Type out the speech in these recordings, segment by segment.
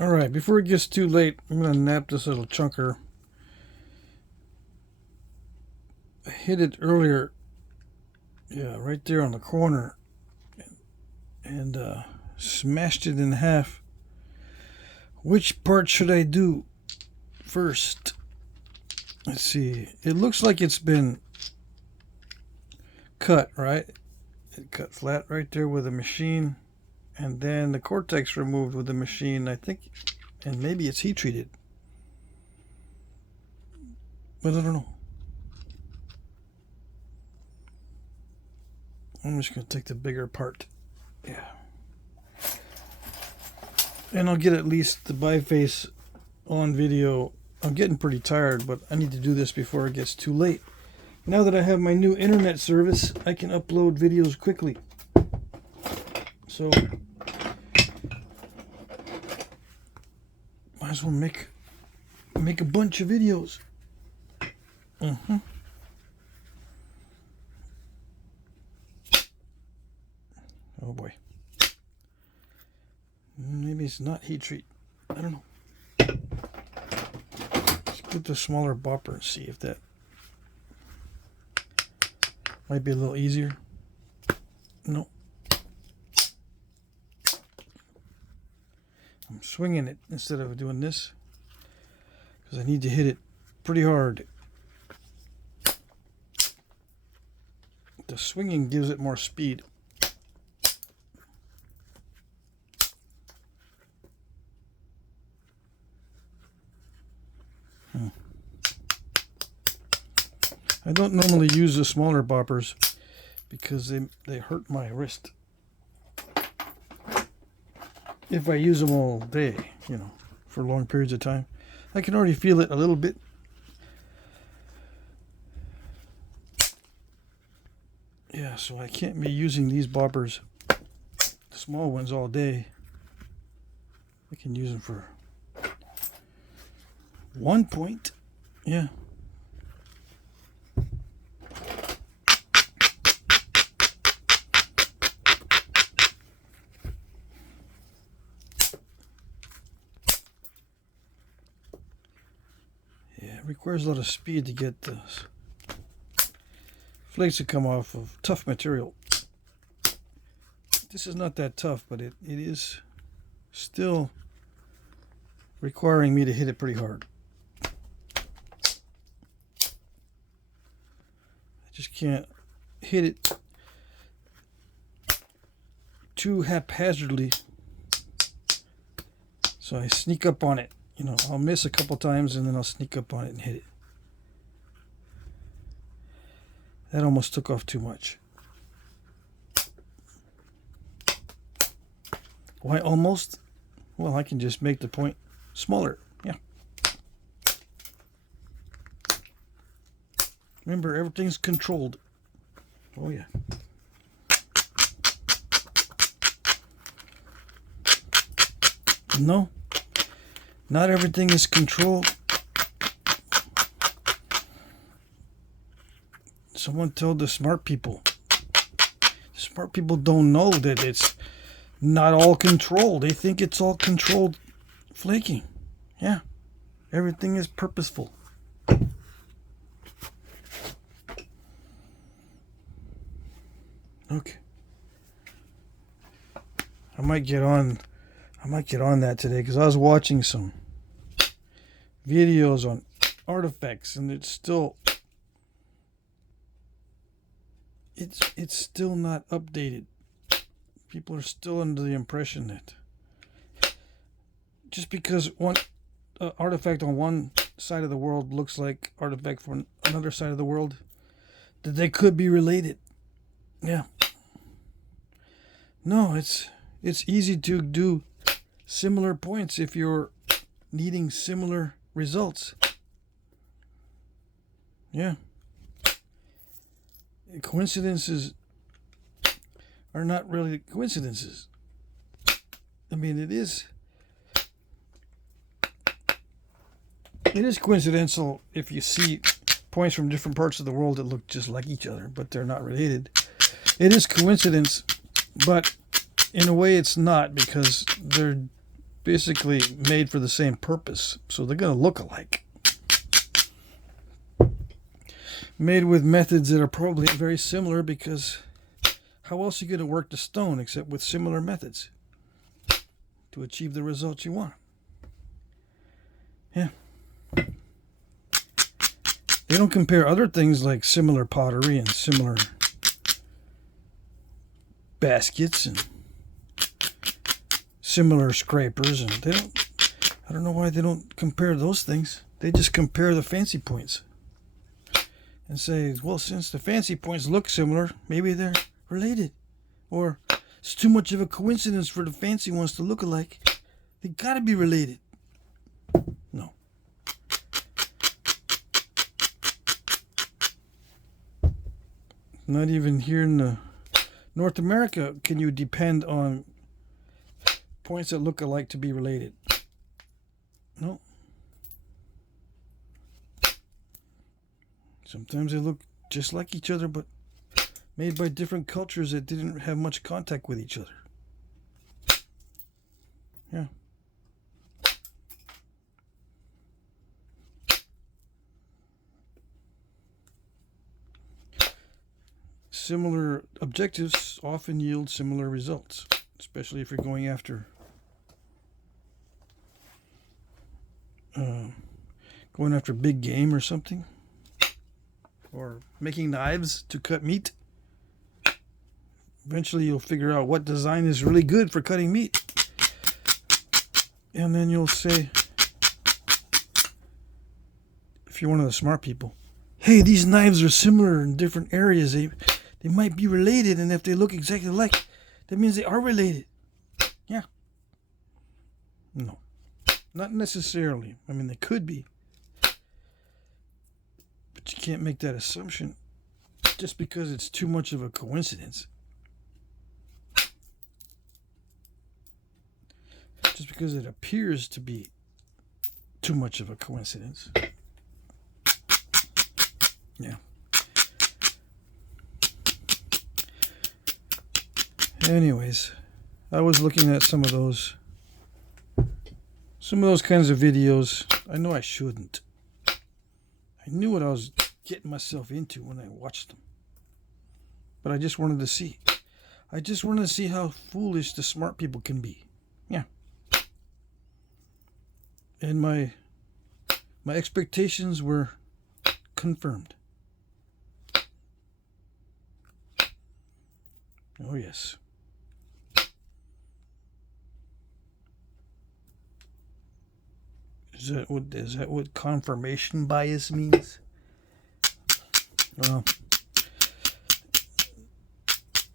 Alright, before it gets too late, I'm going to nap this little chunker. I hit it earlier, yeah, right there on the corner, and smashed it in half. Which part should I do first? Let's see. It looks like it's been cut, right? It cut flat right there with a machine. And then the cortex removed with the machine, I think. And maybe it's heat treated. But I don't know. I'm just going to take the bigger part. Yeah. And I'll get at least the biface on video. I'm getting pretty tired, but I need to do this before it gets too late. Now that I have my new internet service, I can upload videos quickly. So, might as well make a bunch of videos. Oh boy. Maybe it's not heat treat. I don't know. Let's get the smaller bopper and see if that might be a little easier. No. I'm swinging it instead of doing this because I need to hit it pretty hard. The swinging gives it more speed. I don't normally use the smaller boppers because they hurt my wrist. If I use them all day, you know, for long periods of time. I can already feel it a little bit. Yeah, so I can't be using these boppers, the small ones, all day. I can use them for 1 point. Yeah. Requires a lot of speed to get the flakes to come off of tough material. This is not that tough, but it is still requiring me to hit it pretty hard. I just can't hit it too haphazardly, so I sneak up on it. You know, I'll miss a couple times and then I'll sneak up on it and hit it. That almost took off too much. Why almost? Well, I can just make the point smaller. Yeah. Remember, everything's controlled. Oh, yeah. No. Not everything is controlled. Someone told the smart people. Smart people don't know that it's not all controlled. They think it's all controlled flaking. Yeah. Everything is purposeful. Okay. I might get on that today because I was watching some videos on artifacts and it's still not updated. People are still under the impression that just because one artifact on one side of the world looks like artifact from another side of the world, that they could be related. Yeah. No, it's easy to do similar points if you're needing similar results. Yeah. Coincidences are not really coincidences. I mean, it is coincidental if you see points from different parts of the world that look just like each other, but they're not related. It is coincidence, but in a way it's not, because they're basically made for the same purpose, so they're going to look alike. Made with methods that are probably very similar, because how else are you going to work the stone except with similar methods to achieve the results you want? Yeah. They don't compare other things like similar pottery and similar baskets and similar scrapers, and they don't, I don't know why they don't compare those things. They just compare the fancy points and say, well, since the fancy points look similar, maybe they're related. Or it's too much of a coincidence for the fancy ones to look alike. They gotta be related. No. Not even here in North America can you depend on points that look alike to be related. No. Sometimes they look just like each other, but made by different cultures that didn't have much contact with each other. Yeah. Similar objectives often yield similar results, especially if you're going after big game or something, or making knives to cut meat. Eventually you'll figure out what design is really good for cutting meat, and then you'll say, if you're one of the smart people, hey, these knives are similar in different areas, they might be related, and if they look exactly alike, that means they are related. Yeah. No, not necessarily. I mean, they could be, but you can't make that assumption just because it's too much of a coincidence. Just because it appears to be too much of a coincidence. Yeah. Anyways, I was looking at some of those kinds of videos. I know I shouldn't. I knew what I was getting myself into when I watched them. But I just wanted to see. I just wanted to see how foolish the smart people can be. Yeah. And my expectations were confirmed. Oh yes. Is that what confirmation bias means? Well,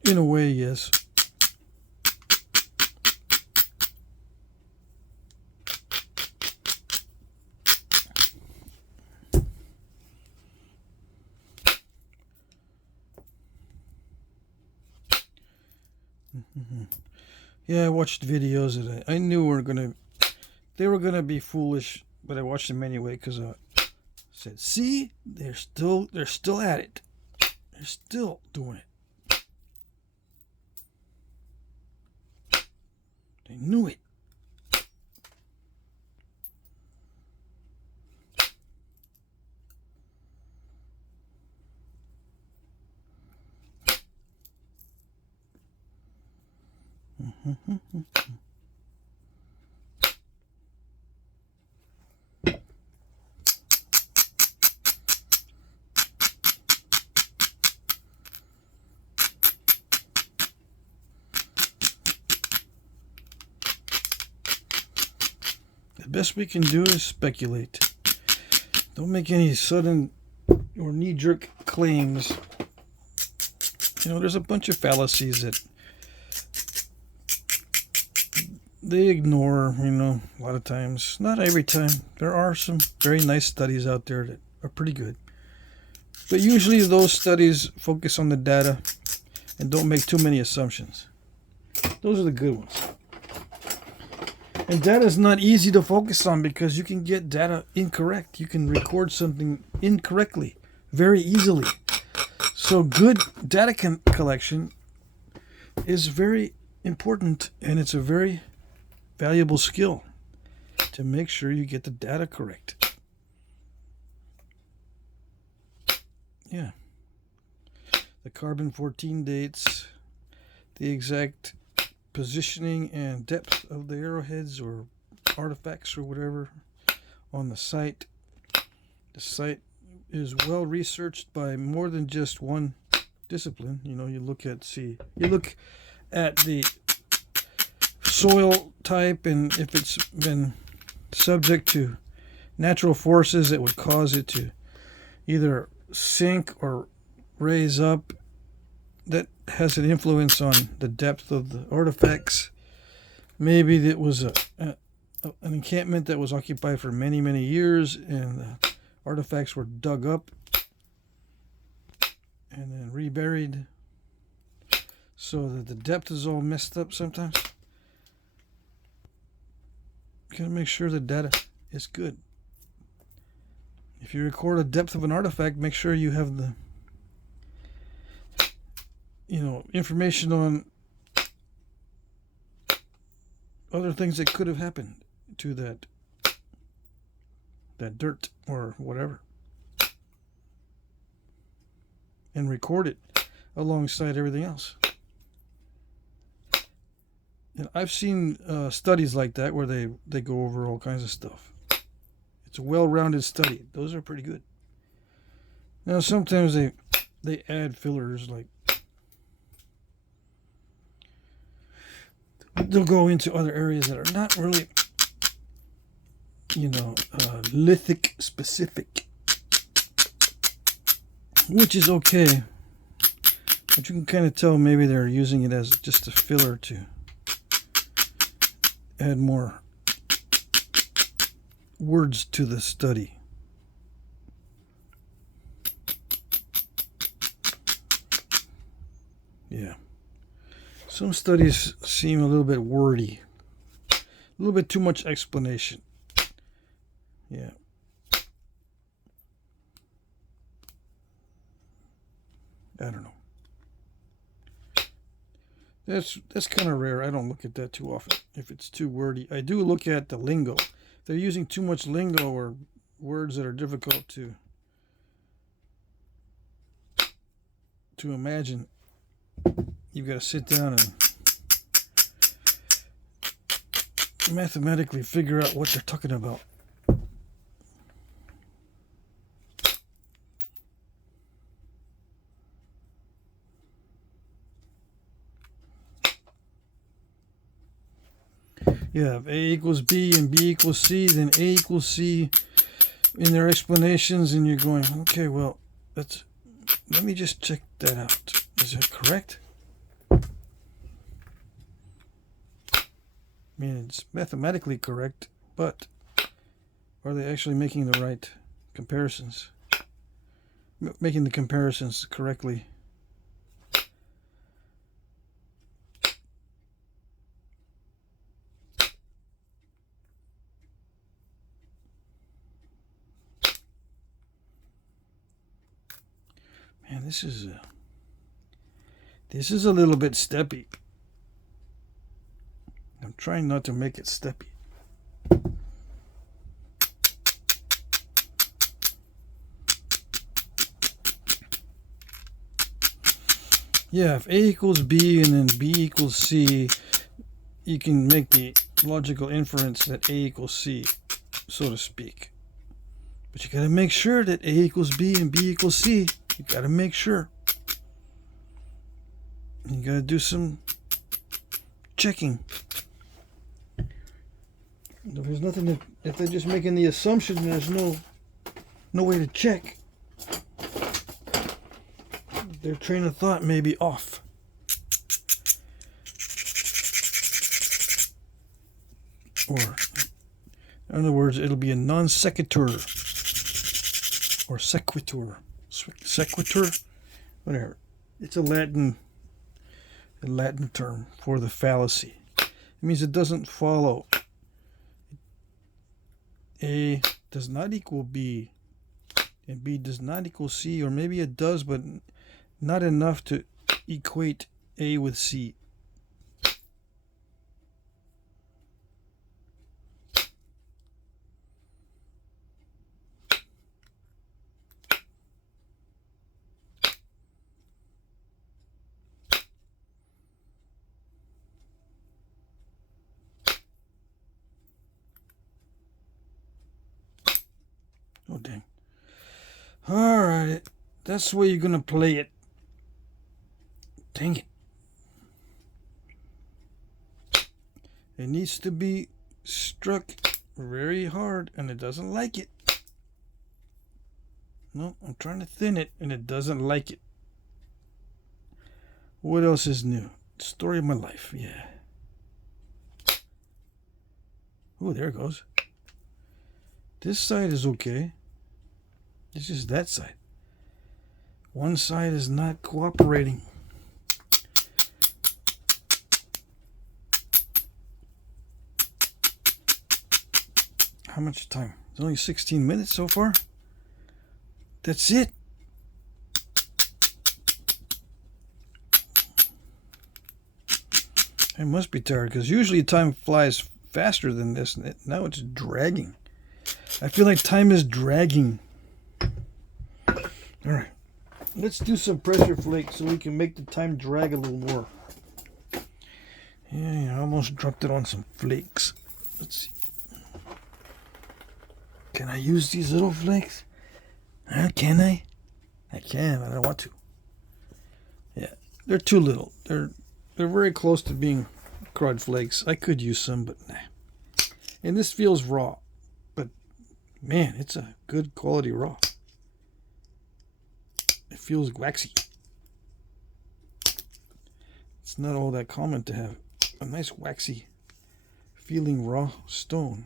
in a way, yes. Yeah, I watched videos that I knew they were gonna be foolish, but I watched them anyway because I said, "See, they're still at it. They're still doing it. They knew it." The best we can do is speculate. Don't make any sudden or knee-jerk claims. There's a bunch of fallacies that they ignore, a lot of times. Not every time. There are some very nice studies out there that are pretty good. But usually those studies focus on the data and don't make too many assumptions. Those are the good ones. And data is not easy to focus on because you can get data incorrect. You can record something incorrectly very easily. So good data collection is very important, and it's a very valuable skill to make sure you get the data correct. Yeah. The carbon-14 dates, the exact positioning and depth of the arrowheads or artifacts or whatever on the site. The site is well researched by more than just one discipline. You know, you look at the soil type, and if it's been subject to natural forces that would cause it to either sink or raise up, that has an influence on the depth of the artifacts. Maybe it was an encampment that was occupied for many, many years, and the artifacts were dug up and then reburied, so that the depth is all messed up sometimes. You gotta make sure the data is good. If you record a depth of an artifact, make sure you have the information on other things that could have happened to that dirt or whatever, and record it alongside everything else. And I've seen studies like that where they go over all kinds of stuff. It's a well-rounded study. Those are pretty good. Now sometimes they add fillers, like they'll go into other areas that are not really lithic specific, which is okay, but you can kind of tell maybe they're using it as just a filler to add more words to the study. Yeah, some studies seem a little bit wordy, a little bit too much explanation. Yeah. I don't know. That's kind of rare. I don't look at that too often if it's too wordy. I do look at the lingo. If they're using too much lingo or words that are difficult to imagine, you've got to sit down and mathematically figure out what they're talking about. Yeah, if A equals B and B equals C, then A equals C in their explanations, and you're going, okay, well, let me just check that out. Is it correct? I mean, it's mathematically correct, but are they actually making the right comparisons? Making the comparisons correctly? Man, this is a little bit steppy. I'm trying not to make it steppy. Yeah, if A equals B and then B equals C, you can make the logical inference that A equals C, so to speak. But you gotta make sure that A equals B and B equals C. You gotta make sure. You gotta do some checking. There's nothing if they're just making the assumption, there's no way to check. Their train of thought may be off. Or, in other words, it'll be a non sequitur or sequitur. Sequitur? Whatever. It's a Latin term for the fallacy. It means it doesn't follow. A does not equal B, and B does not equal C, or maybe it does, but not enough to equate A with C. Oh, dang. Alright, that's the way you're gonna play it. Dang it. It needs to be struck very hard, and it doesn't like it. No, I'm trying to thin it, and it doesn't like it. What else is new? Story of my life, yeah. Oh, there it goes. This side is okay. It's just that side. One side is not cooperating. How much time? It's only 16 minutes so far. That's it. I must be tired because usually time flies faster than this. Now it's dragging. I feel like time is dragging. All right. Let's do some pressure flakes so we can make the time drag a little more. Yeah, I almost dropped it on some flakes. Let's see. Can I use these little flakes? Can I? I can, but I don't want to. Yeah, they're too little. They're very close to being crud flakes. I could use some, but nah. And this feels raw. But, man, it's a good quality raw. It feels waxy. It's not all that common to have a nice waxy feeling raw stone.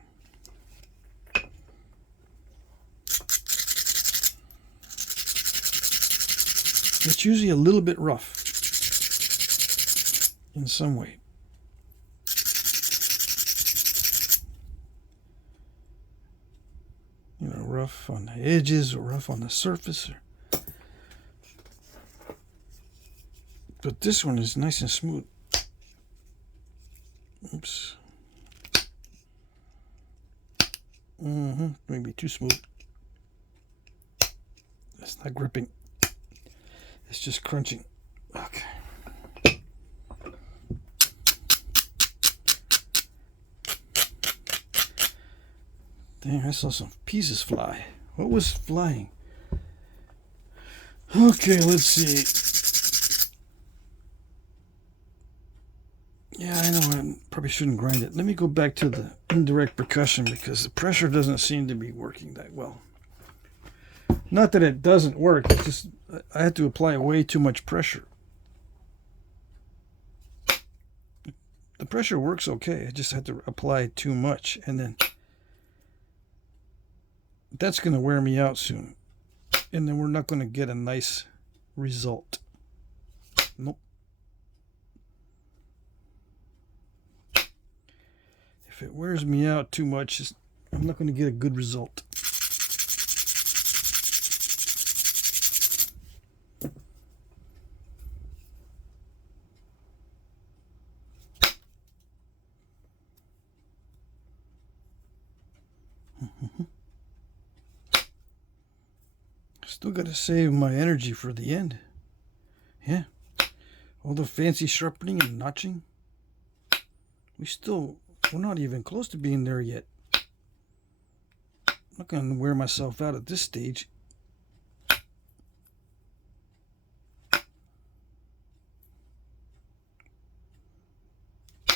It's usually a little bit rough in some way. You know, rough on the edges or rough on the surface. But this one is nice and smooth. Oops. Maybe too smooth. It's not gripping. It's just crunching. Okay. Dang, I saw some pieces fly. What was flying? Okay, let's see. Yeah, I know I probably shouldn't grind it. Let me go back to the indirect percussion because the pressure doesn't seem to be working that well. Not that it doesn't work, it's just I had to apply way too much pressure. The pressure works okay, I just had to apply too much, and then that's going to wear me out soon. And then we're not going to get a nice result. Nope. If it wears me out too much, I'm not going to get a good result. Still got to save my energy for the end. Yeah. All the fancy sharpening and notching. We're not even close to being there yet. I'm not going to wear myself out at this stage.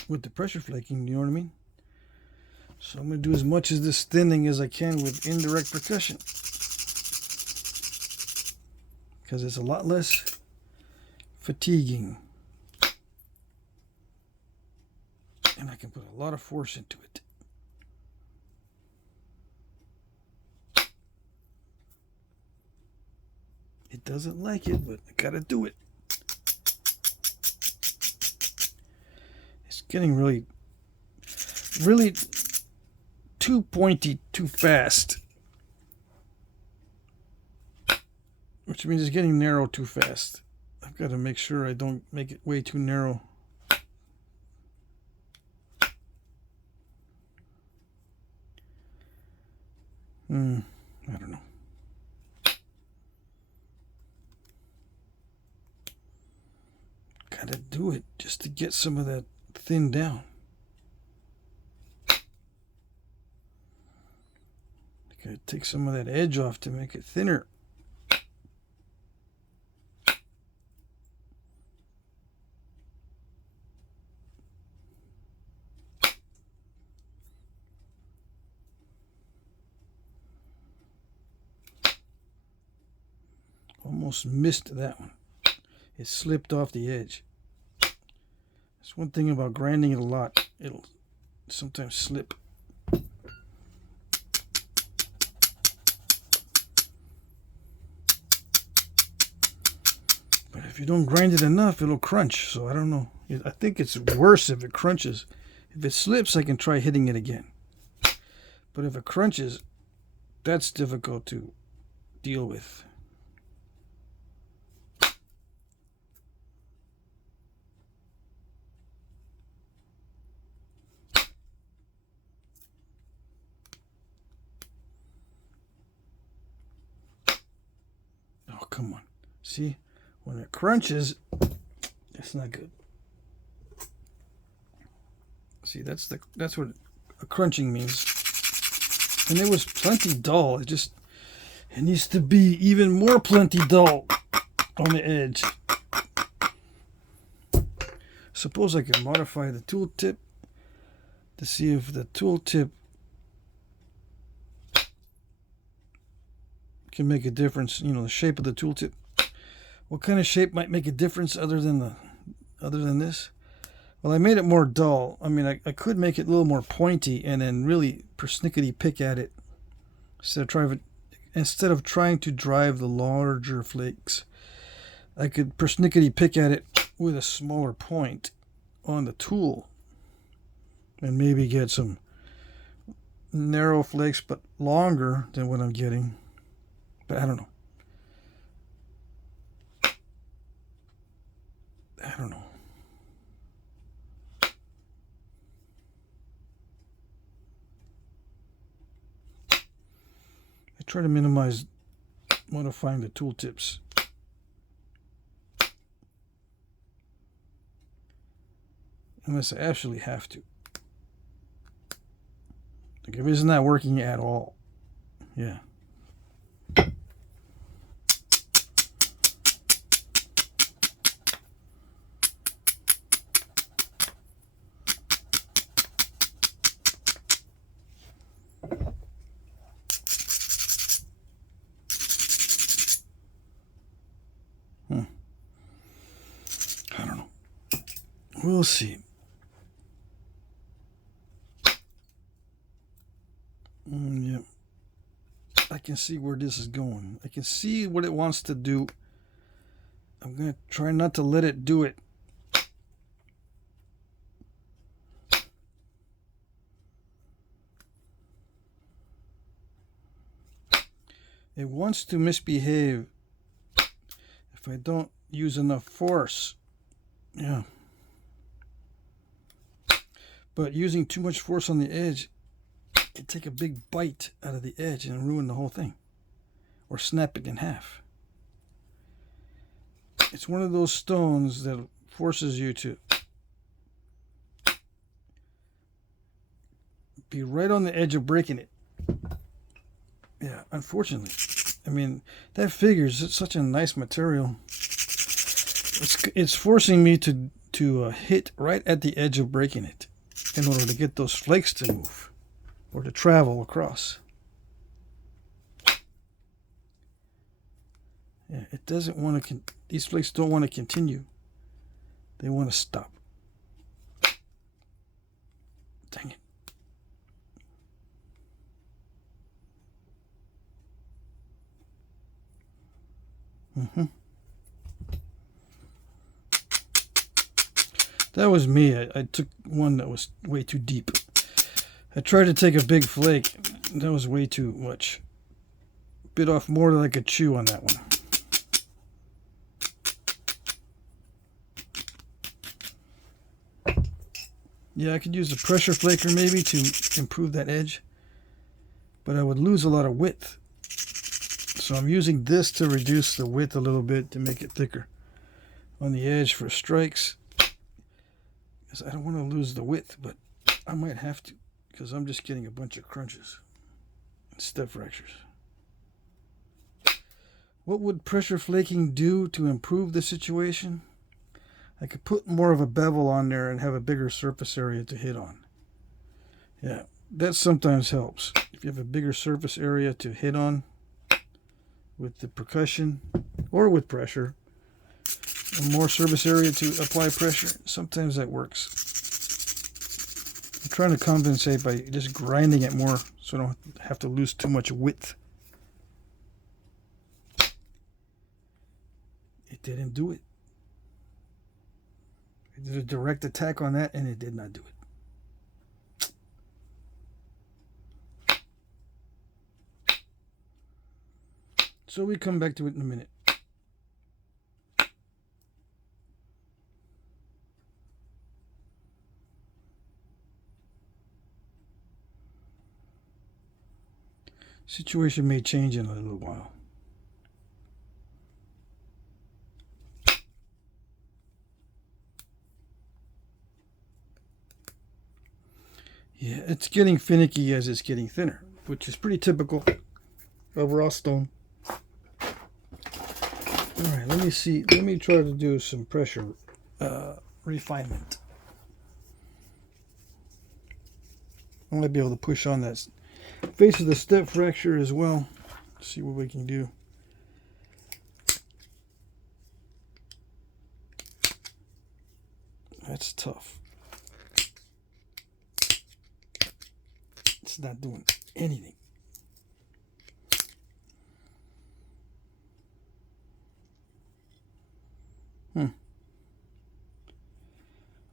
With the pressure flaking, you know what I mean? So I'm going to do as much of this thinning as I can with indirect percussion. Because it's a lot less fatiguing. And I can put a lot of force into it. It doesn't like it, but I gotta do it. It's getting really too pointy too fast. Which means it's getting narrow too fast. I've got to make sure I don't make it way too narrow. I don't know. Gotta do it just to get some of that thin down. Gotta take some of that edge off to make it thinner. Almost missed that one. It slipped off the edge. That's one thing about grinding it a lot. It'll sometimes slip. But if you don't grind it enough, it'll crunch. So I don't know. I think it's worse if it crunches. If it slips, I can try hitting it again. But if it crunches, that's difficult to deal with. Oh, come on. See? When it crunches, it's not good. See, that's what a crunching means. And it was plenty dull. It needs to be even more plenty dull on the edge. Suppose I could modify the tooltip to see if the tooltip can make a difference. You know, the shape of the tooltip. What kind of shape might make a difference other than this? Well, I made it more dull. I mean, I could make it a little more pointy and then really persnickety pick at it instead of trying to drive the larger flakes. I could persnickety pick at it with a smaller point on the tool and maybe get some narrow flakes but longer than what I'm getting. But I don't know. I try to minimize modifying the tooltips. Unless I actually have to. Like if it's not working at all. Yeah. I don't know. We'll see. Yeah. I can see where this is going. I can see what it wants to do. I'm going to try not to let it do it. It wants to misbehave if I don't use enough force. Yeah. But using too much force on the edge can take a big bite out of the edge and ruin the whole thing. Or snap it in half. It's one of those stones that forces you to be right on the edge of breaking it. Yeah, unfortunately. I mean, that figures. It's such a nice material. It's forcing me to hit right at the edge of breaking it in order to get those flakes to move or to travel across. Yeah, it doesn't want to. These flakes don't want to continue. They want to stop. Dang it. That was me. I took one that was way too deep. I tried to take a big flake. That was way too much. Bit off more than I could chew on that one. Yeah, I could use a pressure flaker maybe to improve that edge. But I would lose a lot of width. So I'm using this to reduce the width a little bit to make it thicker on the edge for strikes. Because I don't want to lose the width, but I might have to because I'm just getting a bunch of crunches. step fractures. What would pressure flaking do to improve the situation? I could put more of a bevel on there and have a bigger surface area to hit on. Yeah, that sometimes helps. If you have a bigger surface area to hit on with the percussion or with pressure, and more surface area to apply pressure, sometimes that works. I'm trying to compensate by just grinding it more so I don't have to lose too much width. It didn't do it. I did a direct attack on that and it did not do it. So we come back to it in a minute. Situation may change in a little while. Yeah, it's getting finicky as it's getting thinner, which is pretty typical of raw stone. Alright, let me see. Let me try to do some pressure refinement. I might be able to push on that face of the step fracture as well. See what we can do. That's tough. It's not doing anything.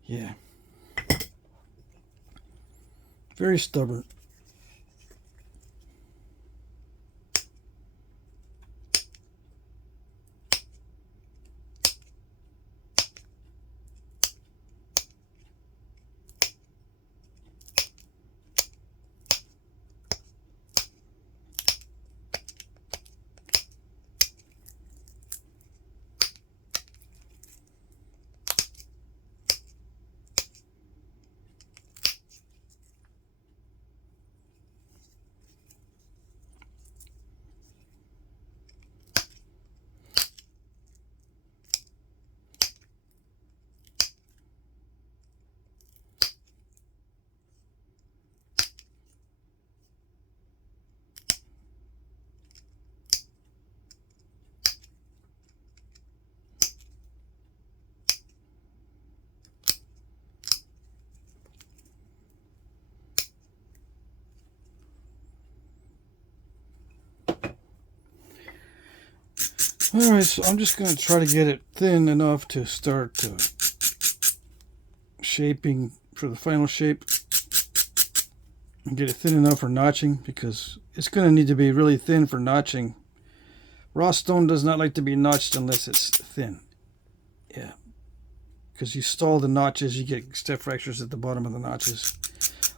Yeah. Very stubborn. Alright, so I'm just going to try to get it thin enough to start shaping for the final shape. And get it thin enough for notching, because it's going to need to be really thin for notching. Raw stone does not like to be notched unless it's thin. Yeah. Because you stall the notches, you get step fractures at the bottom of the notches.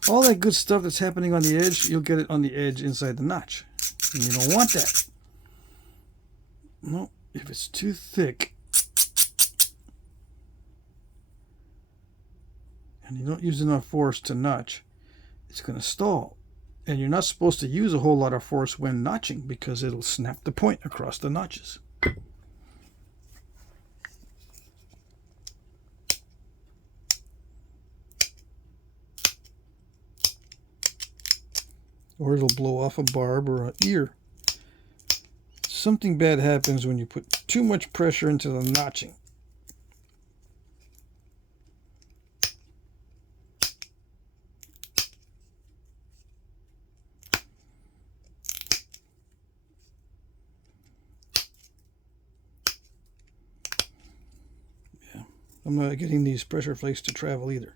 All that good stuff that's happening on the edge, you'll get it on the edge inside the notch. And you don't want that. No, if it's too thick and you don't use enough force to notch, it's going to stall. And you're not supposed to use a whole lot of force when notching, because it'll snap the point across the notches. Or it'll blow off a barb or an ear. Something bad happens when you put too much pressure into the notching. Yeah, I'm not getting these pressure flakes to travel either.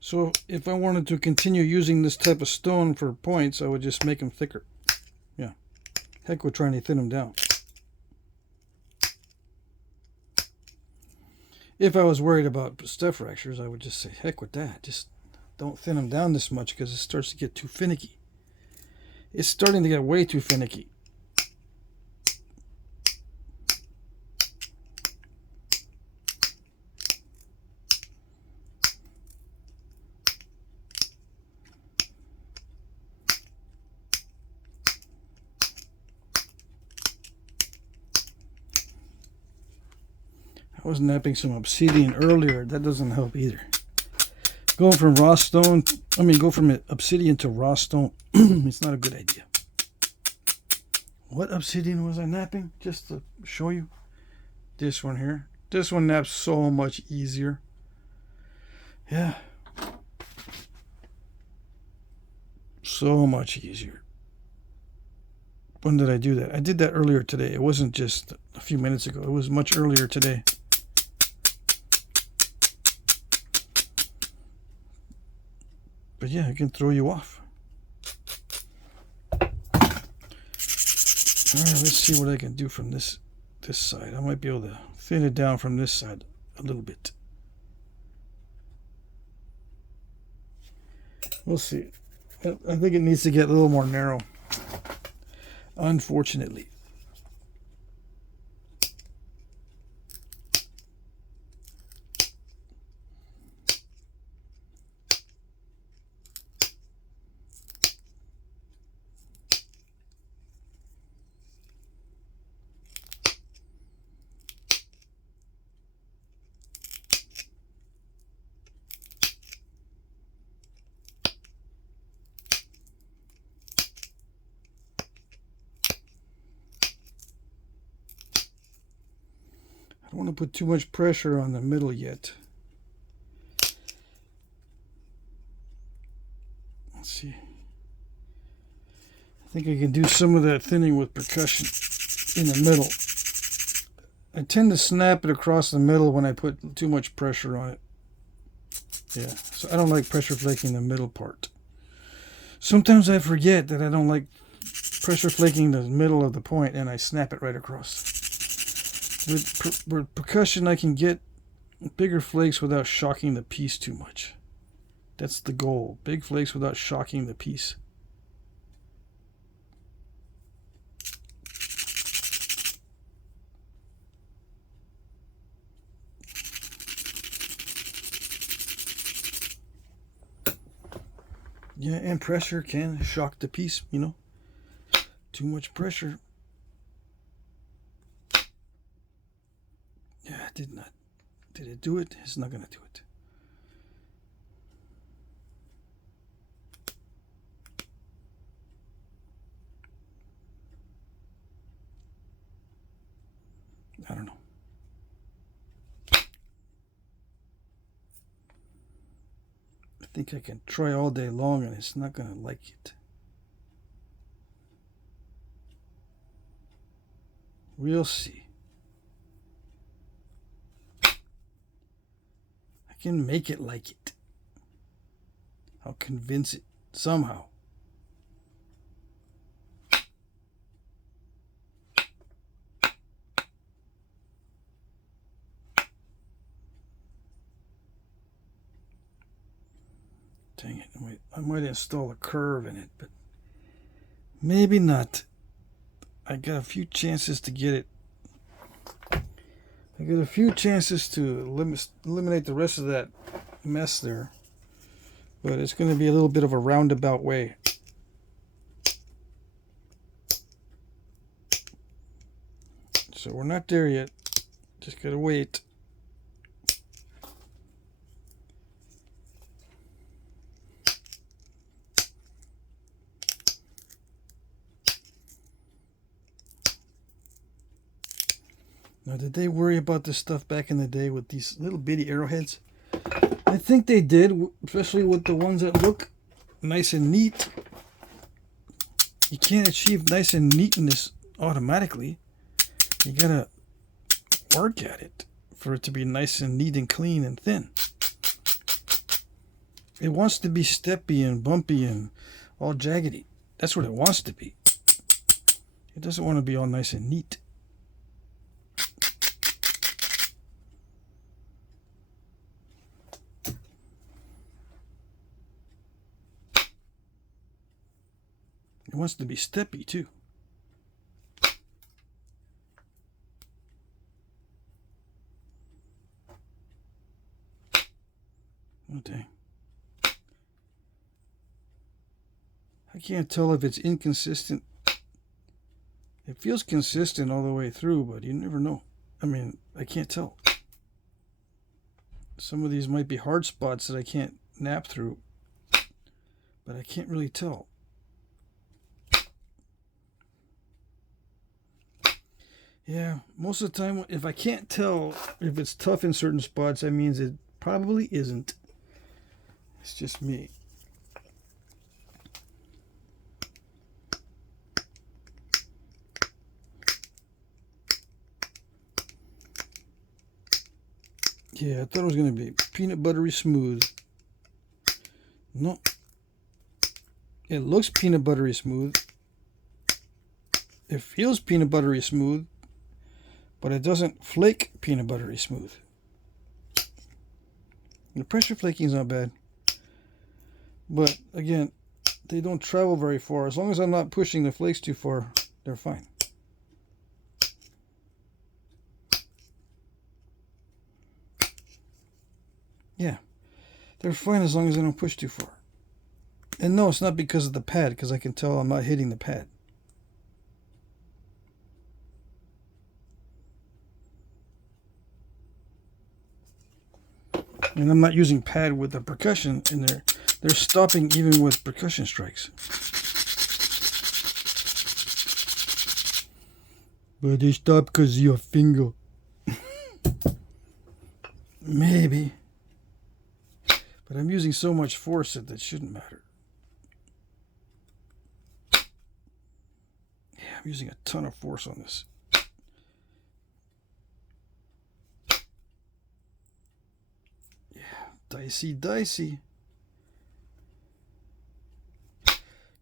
So if I wanted to continue using this type of stone for points, I would just make them thicker. Yeah. Heck with trying to thin them down. If I was worried about step fractures, I would just say, heck with that. Just don't thin them down this much, because it starts to get too finicky. It's starting to get way too finicky. I was napping some Obsidian earlier. That doesn't help either. Going from raw stone, go from Obsidian to raw stone, it's not a good idea. What Obsidian was I napping? Just to show you. This one here. This one naps so much easier. Yeah. So much easier. When did I do that? I did that earlier today. It wasn't just a few minutes ago. It was much earlier today. But yeah, it can throw you off. Alright, let's see what I can do from this side. I might be able to thin it down from this side a little bit. We'll see. I think it needs to get a little more narrow, unfortunately. I don't want to put too much pressure on the middle yet. Let's see. I think I can do some of that thinning with percussion in the middle. I tend to snap it across the middle when I put too much pressure on it. Yeah, so I don't like pressure flaking the middle part. Sometimes I forget that I don't like pressure flaking the middle of the point and I snap it right across. With percussion, I can get bigger flakes without shocking the piece too much. That's the goal. Big flakes without shocking the piece. Yeah, and pressure can shock the piece, you know. Too much pressure. Yeah, it did not. Did it do it? It's not going to do it. I don't know. I think I can try all day long and it's not going to like it. We'll see. I can make it like it. I'll convince it somehow. Dang it, I might install a curve in it, but maybe not. I got a few chances to get it. I got a few chances to eliminate the rest of that mess there, but it's going to be a little bit of a roundabout way. So we're not there yet. Just got to wait. Now, did they worry about this stuff back in the day with these little bitty arrowheads? I think they did, especially with the ones that look nice and neat. You can't achieve nice and neatness automatically. You gotta work at it for it to be nice and neat and clean and thin. It wants to be steppy and bumpy and all jaggedy. That's what it wants to be. It doesn't want to be all nice and neat. It wants to be steppy too. Oh dang. I can't tell if it's inconsistent. It feels consistent all the way through, but you never know. I mean, I can't tell. Some of these might be hard spots that I can't nap through, but I can't really tell. Yeah, most of the time, if I can't tell if it's tough in certain spots, that means it probably isn't. It's just me. Yeah, I thought it was going to be peanut buttery smooth. No. It looks peanut buttery smooth. It feels peanut buttery smooth, but it doesn't flake peanut buttery smooth. The pressure flaking is not bad. But again, they don't travel very far. As long as I'm not pushing the flakes too far, they're fine. Yeah, they're fine as long as I don't push too far. And no, it's not because of the pad, because I can tell I'm not hitting the pad. And I'm not using pad with the percussion in there. They're stopping even with percussion strikes. But they stop because of your finger. Maybe. But I'm using so much force that shouldn't matter. Yeah, I'm using a ton of force on this. Yeah, dicey.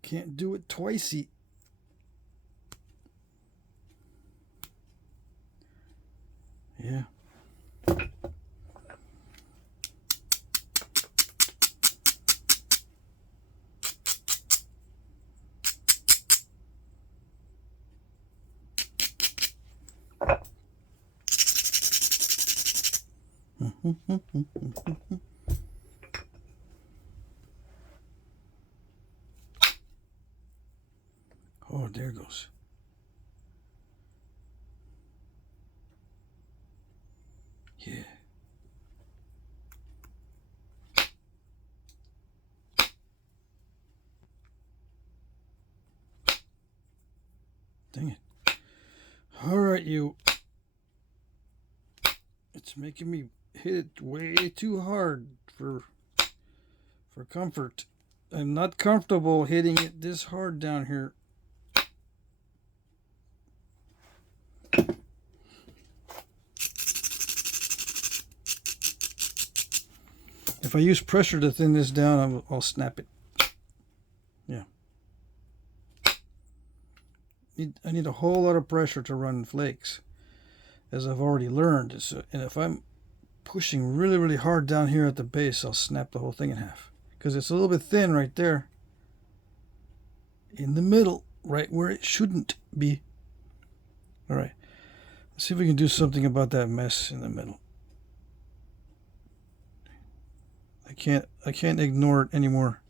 Can't do it twicey. Yeah. Oh, there it goes. Yeah. Dang it. All right, you. It's making me hit it way too hard for comfort. I'm not comfortable hitting it this hard down here. If I use pressure to thin this down, I'll snap it. Yeah. I need a whole lot of pressure to run flakes, as I've already learned. And if I'm pushing really, really hard down here at the base, I'll snap the whole thing in half. Because it's a little bit thin right there. In the middle, right where it shouldn't be. All right. Let's see if we can do something about that mess in the middle. I can't ignore it anymore.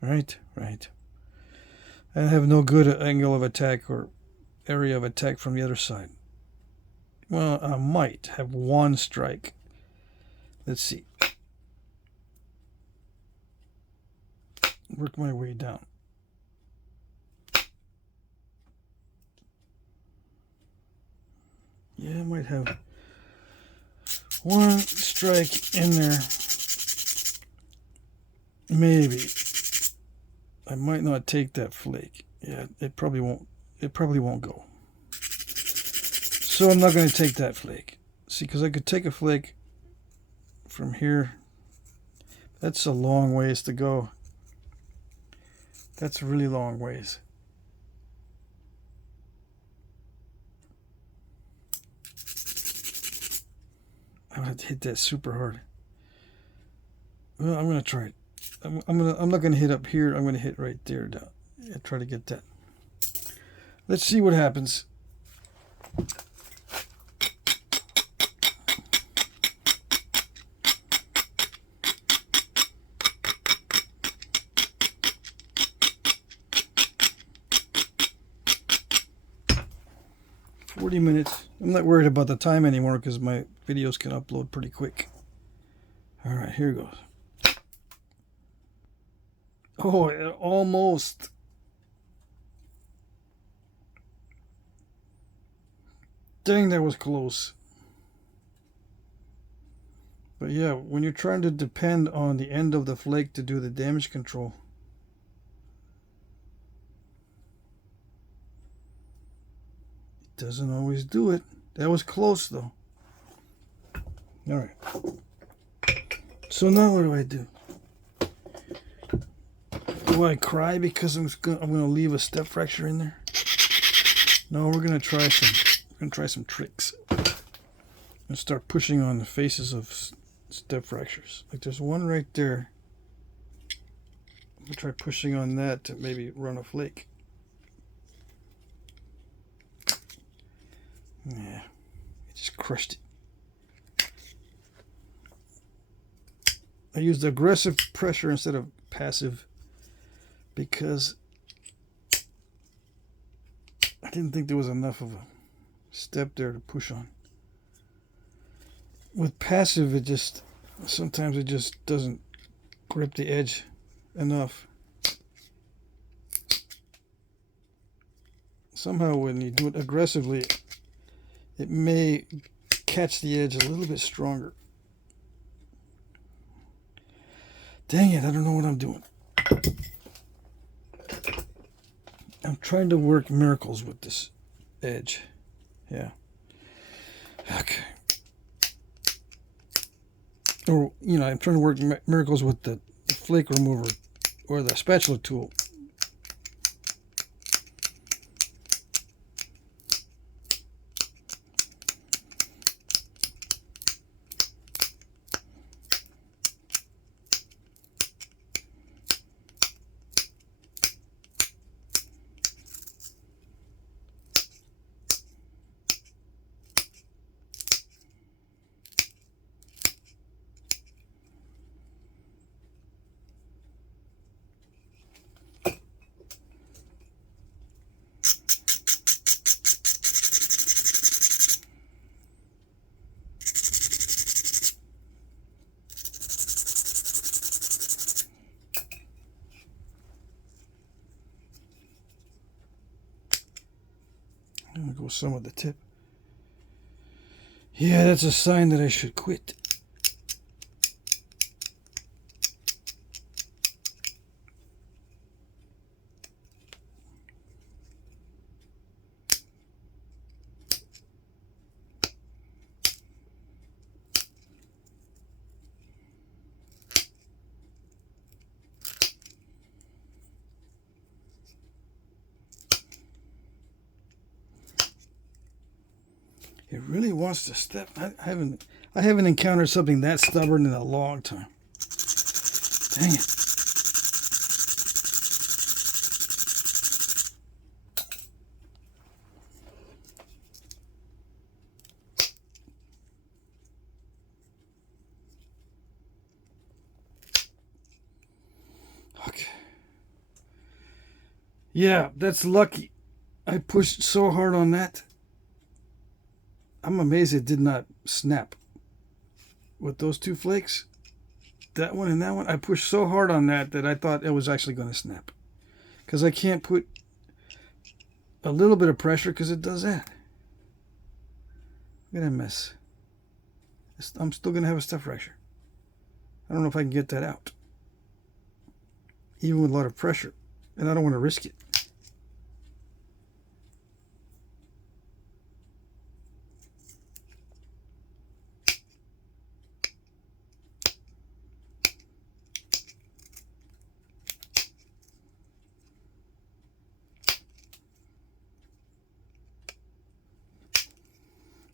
Right. I have no good angle of attack or area of attack from the other side. Well, I might have one strike. Let's see. Work my way down. Yeah, I might have one strike in there. Maybe. I might not take that flake. Yeah, it probably won't go. So I'm not going to take that flake. See, because I could take a flake from here. That's a long ways to go. That's a really long ways. I'm going to have to hit that super hard. Well, I'm going to try it. I'm not going to hit up here. I'm going to hit right there down. Yeah, try to get that. Let's see what happens. 30 minutes. I'm not worried about the time anymore because my videos can upload pretty quick. All right, here goes. Oh, almost. Dang, that was close. But yeah, when you're trying to depend on the end of the flake to do the damage control, it doesn't always do it. That was close though. All right. So now what do I do? Do I cry because I'm gonna leave a step fracture in there? No, we're gonna try some tricks. And start pushing on the faces of step fractures. Like there's one right there. I'm gonna try pushing on that to maybe run a flake. Yeah, it just crushed it. I used aggressive pressure instead of passive because I didn't think there was enough of a step there to push on. With passive, sometimes it just doesn't grip the edge enough. Somehow when you do it aggressively, it may catch the edge a little bit stronger. Dang it, I don't know what I'm doing. I'm trying to work miracles with this edge. Yeah. Okay. Or, I'm trying to work miracles with the flake remover or the spatula tool. I'm going to go some of the tip. Yeah, that's a sign that I should quit. It really wants to step. I haven't encountered something that stubborn in a long time. Dang it. Okay. Yeah, that's lucky. I pushed so hard on that. I'm amazed it did not snap. With those two flakes, that one and that one, I pushed so hard on that I thought it was actually going to snap. Because I can't put a little bit of pressure because it does that. Look at that mess. I'm still going to have a step fracture. I don't know if I can get that out. Even with a lot of pressure. And I don't want to risk it.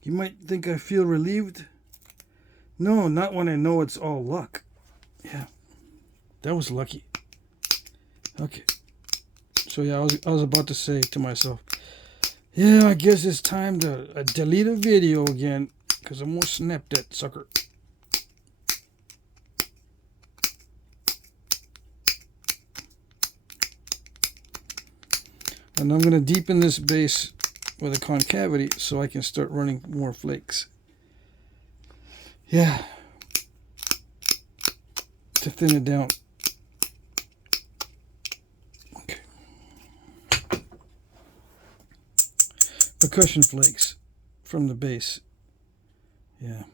You might think I feel relieved. No, not when I know it's all luck. Yeah, that was lucky. Okay. So yeah, I was about to say to myself, yeah, I guess it's time to delete a video again because I'm gonna snap that sucker. And I'm gonna deepen this base with a concavity so I can start running more flakes. Yeah. To thin it down. Okay. Percussion flakes from the base. Yeah.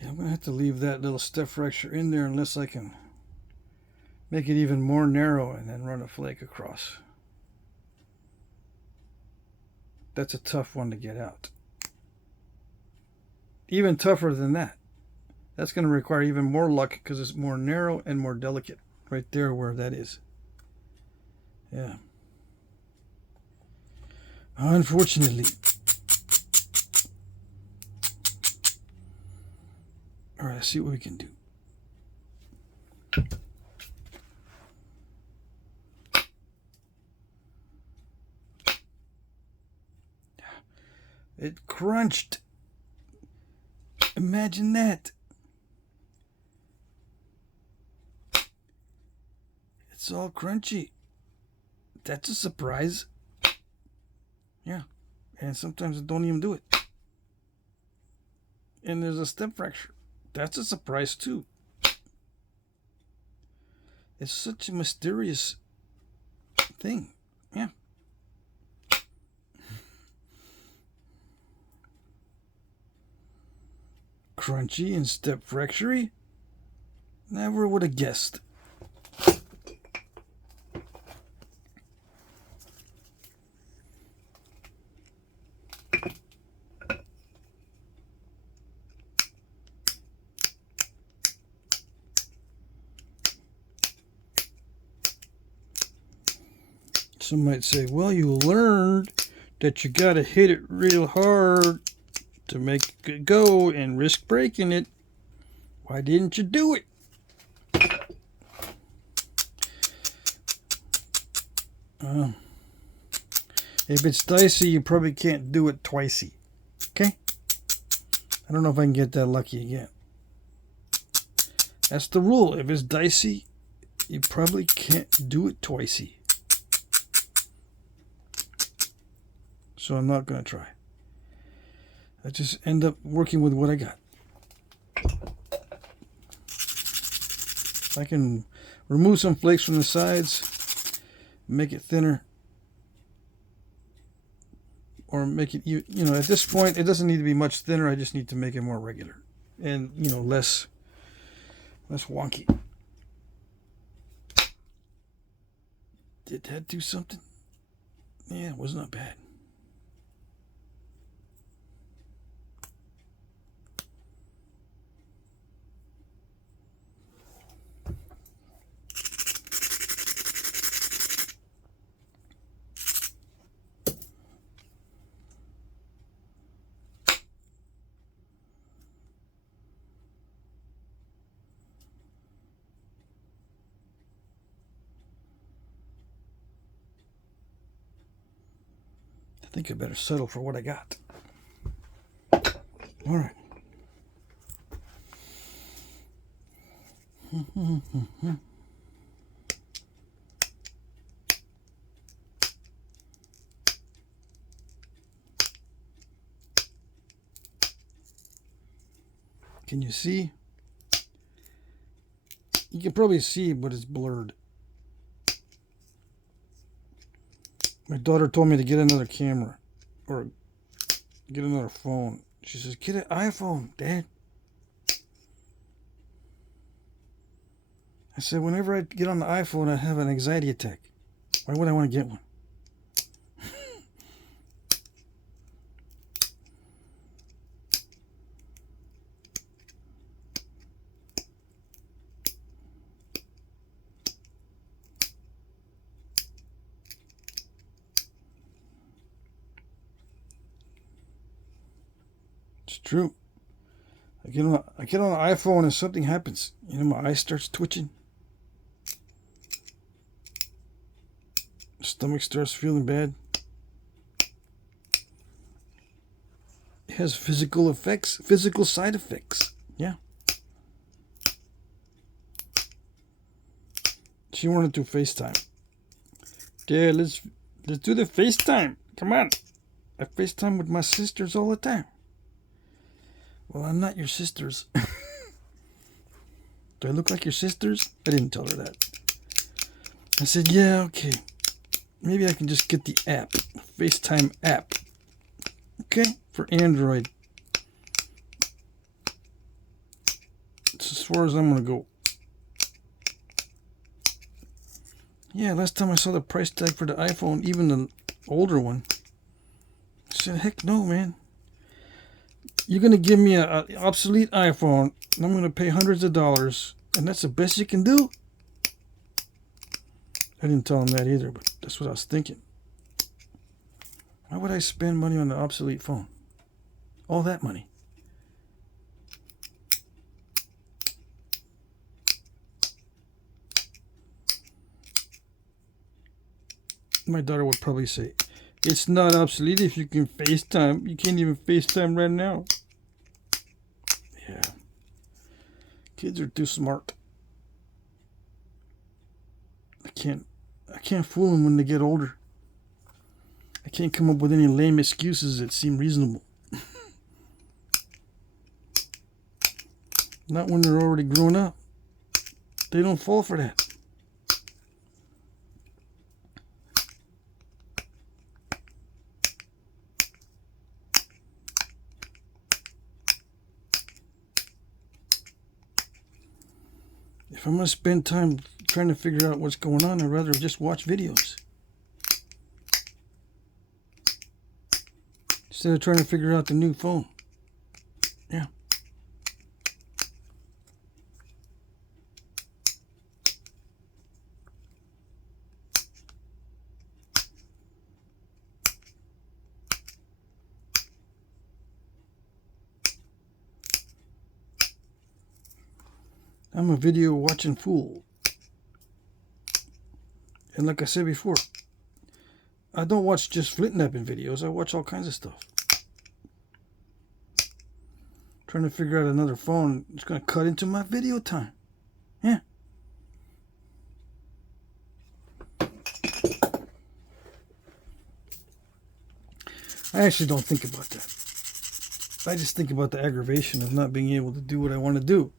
Yeah, I'm going to have to leave that little step fracture in there unless I can make it even more narrow and then run a flake across. That's a tough one to get out. Even tougher than that. That's going to require even more luck because it's more narrow and more delicate. Right there where that is. Yeah. Unfortunately. Alright, let's see what we can do. It crunched. Imagine that. It's all crunchy. That's a surprise. Yeah. And sometimes it don't even do it. And there's a step fracture. That's a surprise too. It's such a mysterious thing. Yeah. Crunchy and step fracture. Never would have guessed. Some might say, well, you learned that you got to hit it real hard to make it go and risk breaking it. Why didn't you do it? If it's dicey, you probably can't do it twicey. Okay? I don't know if I can get that lucky again. That's the rule. If it's dicey, you probably can't do it twicey. So I'm not going to try. I just end up working with what I got. I can remove some flakes from the sides, make it thinner, or make it, you know, at this point, it doesn't need to be much thinner. I just need to make it more regular and, you know, less wonky. Did that do something? Yeah, it was not bad. I think I better settle for what I got. All right. Can you see? You can probably see, but it's blurred. My daughter told me to get another camera or get another phone. She says, get an iPhone, Dad. I said, whenever I get on the iPhone, I have an anxiety attack. Why would I want to get one? It's true. I get on the iPhone and something happens. You know, my eye starts twitching. Stomach starts feeling bad. It has physical effects, physical side effects. Yeah. She wanted to FaceTime. Dad, let's Let's do the FaceTime. Come on. I FaceTime with my sisters all the time. Well, I'm not your sisters. Do I look like your sisters? I didn't tell her that. I said, yeah, okay. Maybe I can just get the app. FaceTime app. Okay? For Android. That's as far as I'm going to go. Yeah, last time I saw the price tag for the iPhone, even the older one, I said, heck no, man. You're going to give me an obsolete iPhone, and I'm going to pay hundreds of dollars, and that's the best you can do? I didn't tell him that either, but that's what I was thinking. Why would I spend money on an obsolete phone? All that money. My daughter would probably say, it's not obsolete if you can FaceTime. You can't even FaceTime right now. Yeah. Kids are too smart. I can't fool them when they get older. I can't come up with any lame excuses that seem reasonable. Not when they're already grown up. They don't fall for that. If I'm going to spend time trying to figure out what's going on, I'd rather just watch videos. Instead of trying to figure out the new phone. Yeah. I'm a video watching fool. And like I said before, I don't watch just Flintknapping videos. I watch all kinds of stuff. Trying to figure out another phone. It's going to cut into my video time. Yeah. I actually don't think about that. I just think about the aggravation of not being able to do what I want to do.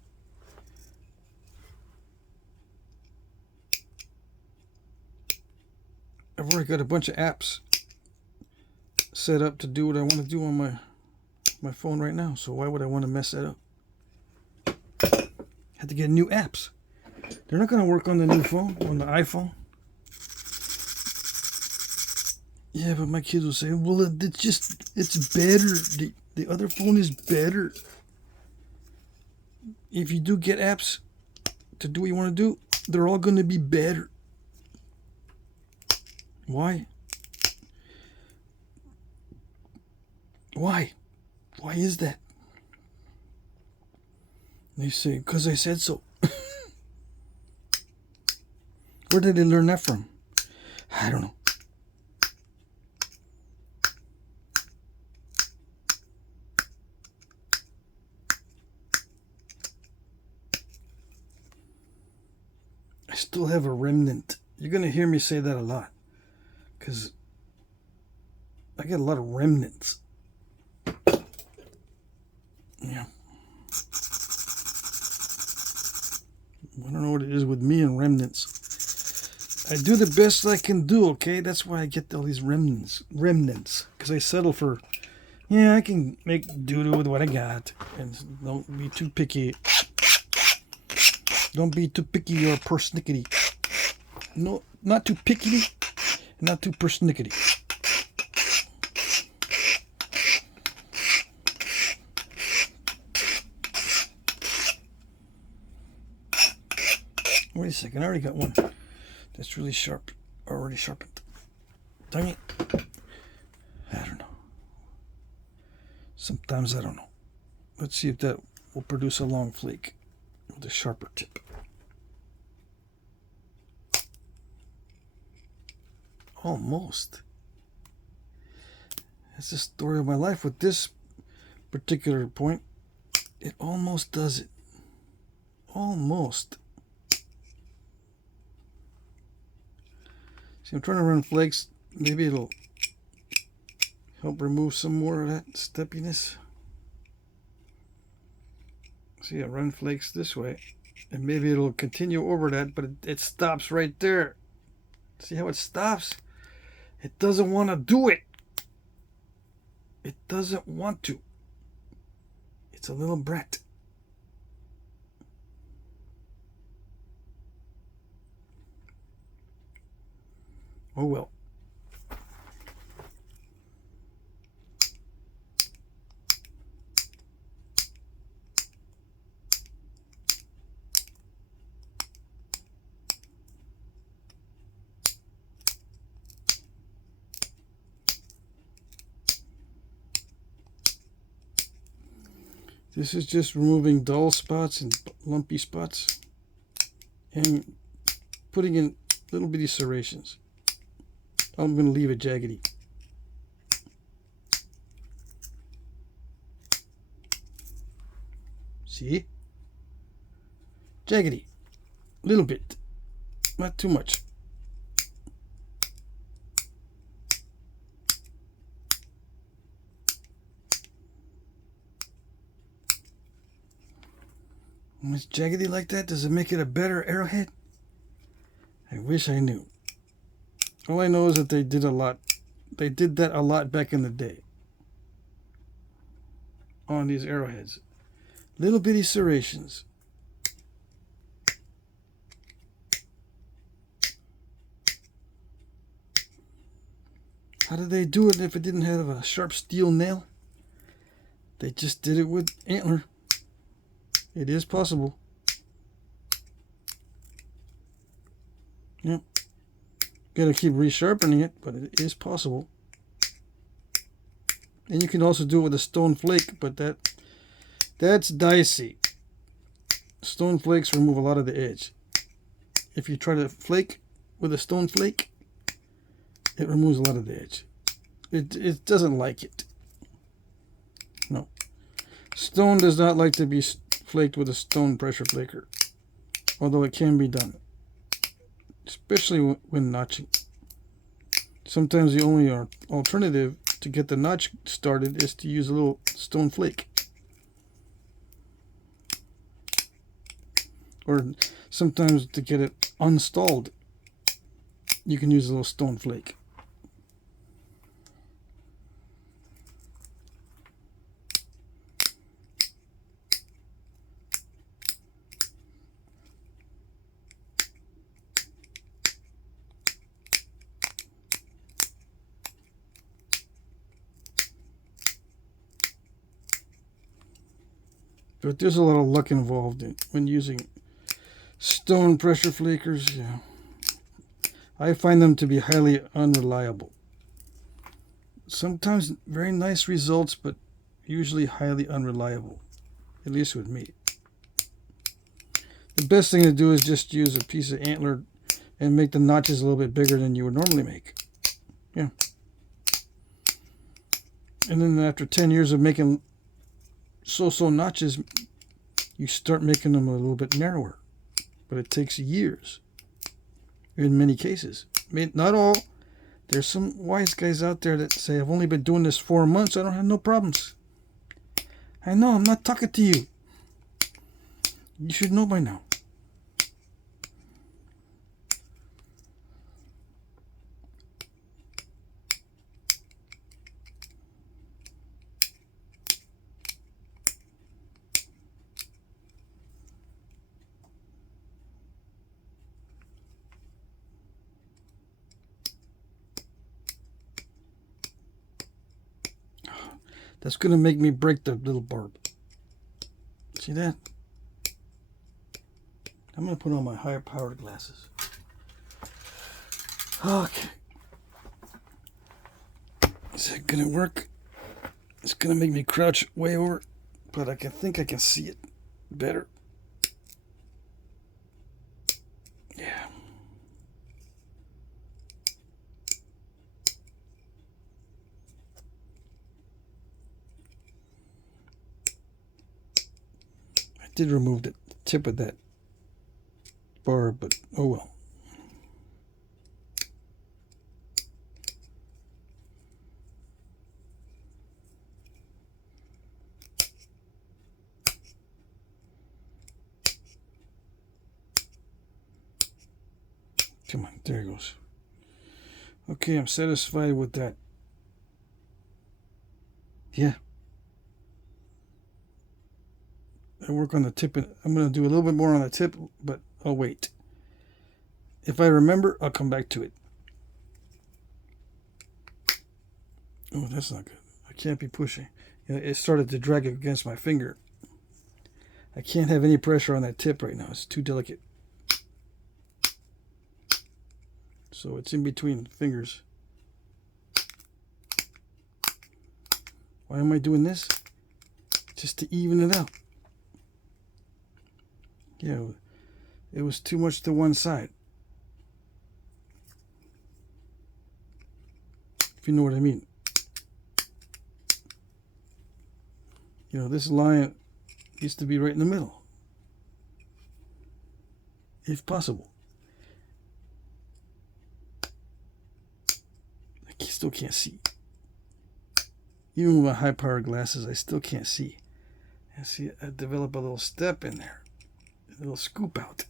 I've already got a bunch of apps set up to do what I want to do on my phone right now. So why would I want to mess that up? Had to get new apps. They're not going to work on the new phone, on the iPhone. Yeah, but my kids will say, well, it's better. The other phone is better. If you do get apps to do what you want to do, they're all going to be better. Why? Why? Why is that? They say, because I said so. Where did they learn that from? I don't know. I still have a remnant. You're going to hear me say that a lot. Because I get a lot of remnants. Yeah. I don't know what it is with me and remnants. I do the best I can do, okay? That's why I get all these remnants. Because I settle for, yeah, I can make doo-doo with what I got. And don't be too picky. Don't be too picky or persnickety. No, not too picky. Not too persnickety. Wait a second, I already got one. That's really sharp. Already sharpened. Dang it. I don't know. Sometimes I don't know. Let's see if that will produce a long flake with a sharper tip. Almost. That's the story of my life with this particular point. It almost does it. Almost. See, I'm trying to run flakes maybe it'll help remove some more of that steppiness. See, I run flakes this way, and maybe it'll continue over that, but it stops right there. See how it stops? It doesn't want to do it. It doesn't want to. It's a little brat. Oh well. This is just removing dull spots and lumpy spots and putting in little bitty serrations. I'm going to leave it jaggedy. See? Jaggedy. A little bit. Not too much. When it's jaggedy like that, does it make it a better arrowhead? I wish I knew. All I know is that they did a lot. They did that a lot back in the day on these arrowheads. Little bitty serrations. How did they do it if it didn't have a sharp steel nail? They just did it with antler. It is possible. Yep. Gotta keep resharpening it, but it is possible. And you can also do it with a stone flake, but that's dicey. Stone flakes remove a lot of the edge. If you try to flake with a stone flake, it removes a lot of the edge. It doesn't like it. No. Stone does not like to be flaked with a stone pressure flaker, although it can be done, especially when notching. Sometimes the only alternative to get the notch started is to use a little stone flake. Or sometimes to get it unstalled, you can use a little stone flake. But there's a lot of luck involved when using stone pressure flakers. Yeah. I find them to be highly unreliable. Sometimes very nice results, but usually highly unreliable, at least with me. The best thing to do is just use a piece of antler and make the notches a little bit bigger than you would normally make. Yeah. And then after 10 years of making so-so notches, you start making them a little bit narrower. But it takes years in many cases. I mean, not all. There's some wise guys out there that say, I've only been doing this 4 months, I don't have no problems. I know, I'm not talking to you. You should know by now. That's going to make me break the little barb. See that? I'm going to put on my higher powered glasses. Okay. Is that going to work? It's going to make me crouch way over, but I think I can see it better. Yeah. I did remove the tip of that bar, but oh well. Come on, there it goes. Okay, I'm satisfied with that. Yeah. I work on the tip, and I'm going to do a little bit more on the tip, but I'll wait. If I remember, I'll come back to it. Oh, that's not good. I can't be pushing. It started to drag against my finger. I can't have any pressure on that tip right now. It's too delicate. So it's in between fingers. Why am I doing this? Just to even it out. Yeah, it was too much to one side. If you know what I mean. This line needs to be right in the middle. If possible. I still can't see. Even with my high-powered glasses, I still can't see. And see, I develop a little step in there. A little scoop out.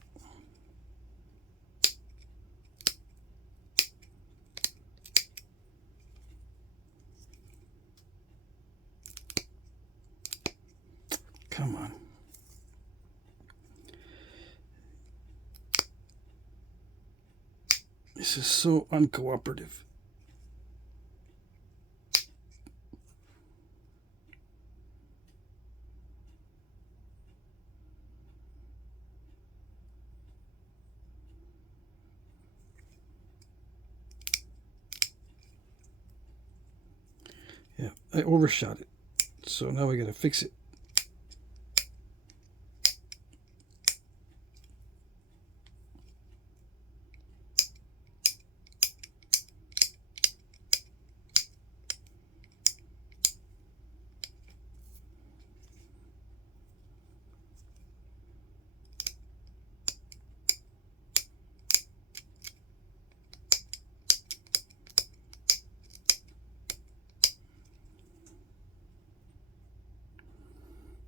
Come on. This is so uncooperative. Yeah, I overshot it. So now we got to fix it.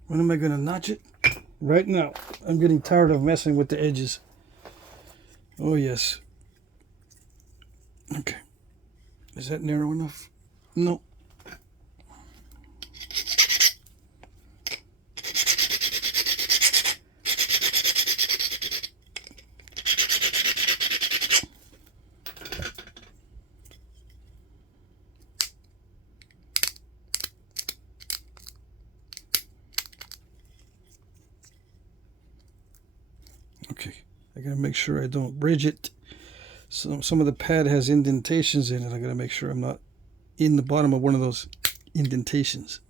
When am I going to notch it? Right now. I'm getting tired of messing with the edges. Oh, yes. Okay. Is that narrow enough? No. Okay, I gotta make sure I don't bridge it. Some of the pad has indentations in it. I gotta make sure I'm not in the bottom of one of those indentations.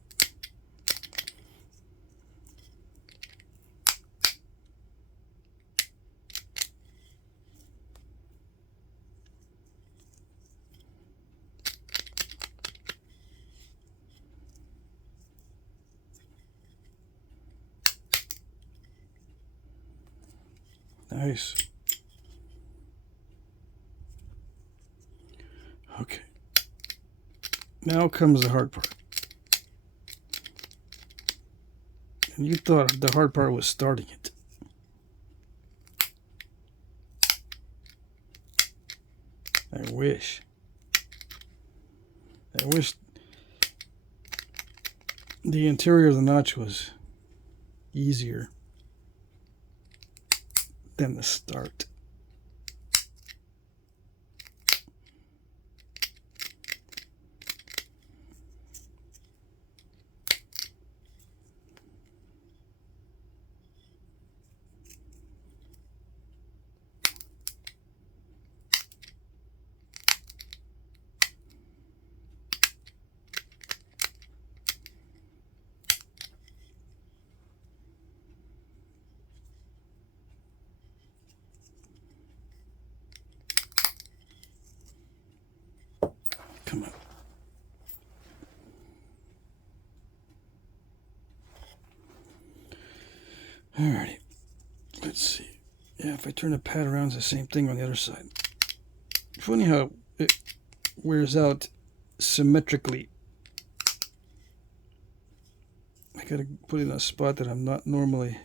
Nice. Okay. Now comes the hard part. And you thought the hard part was starting it. I wish. I wish the interior of the notch was easier than the start. Come on. Alrighty. Let's see. Yeah, if I turn the pad around, it's the same thing on the other side. Funny how it wears out symmetrically. I gotta put it in a spot that I'm not normally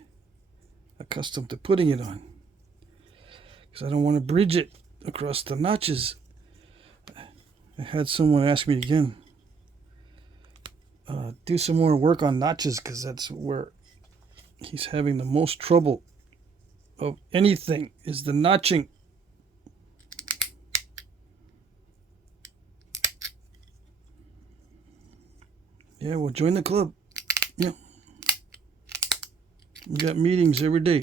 accustomed to putting it on, because I don't want to bridge it. across the notches. I had someone ask me again, do some more work on notches, because that's where he's having the most trouble of anything, is the notching. Yeah, well, join the club. Yeah. We got meetings every day.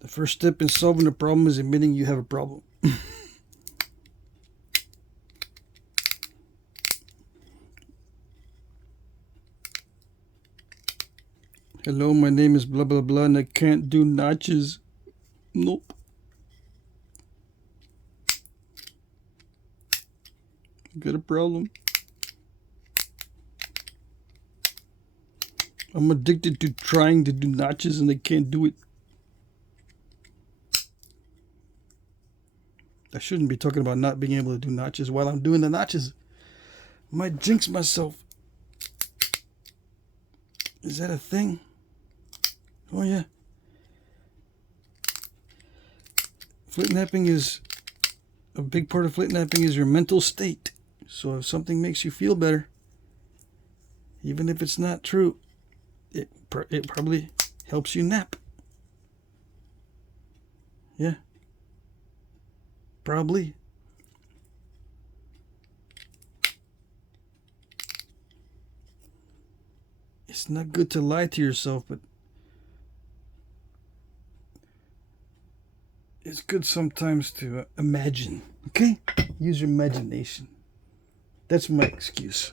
The first step in solving a problem is admitting you have a problem. Hello, my name is blah blah blah and I can't do notches. Nope. Got a problem. I'm addicted to trying to do notches and I can't do it. I shouldn't be talking about not being able to do notches while I'm doing the notches. I might jinx myself. Is that a thing? Oh yeah. Flintknapping is a big part of flintknapping is your mental state. So if something makes you feel better, even if it's not true, it probably helps you nap. Yeah. Probably. It's not good to lie to yourself, but it's good sometimes to imagine. Okay? Use your imagination. That's my excuse.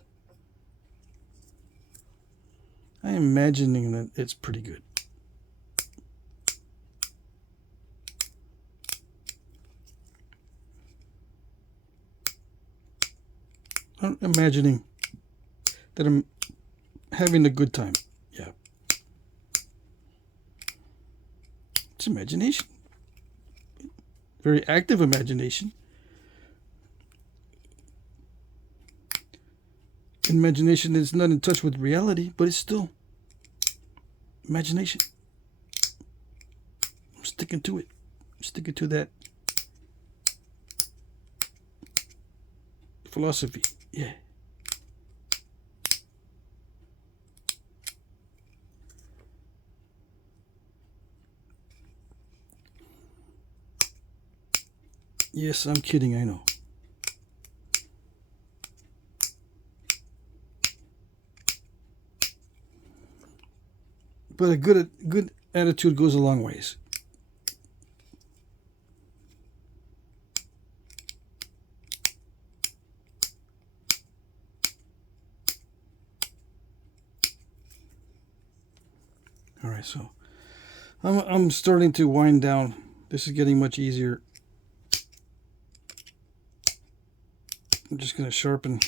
I'm imagining that it's pretty good. I'm imagining that I'm having a good time. Yeah. It's imagination. Very active imagination. Imagination is not in touch with reality, but it's still imagination. I'm sticking to it. I'm sticking to that philosophy. Yeah. Yes, I'm kidding, I know. But a good attitude goes a long ways. All right, so I'm starting to wind down. This is getting much easier. I'm just going to sharpen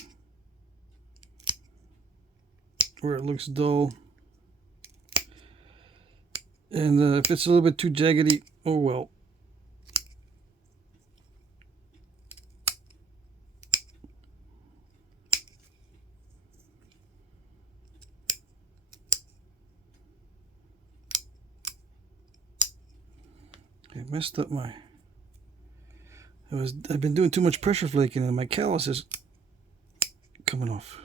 where it looks dull. And if it's a little bit too jaggedy, oh well. I messed up my... I've been doing too much pressure flaking and my callus is coming off.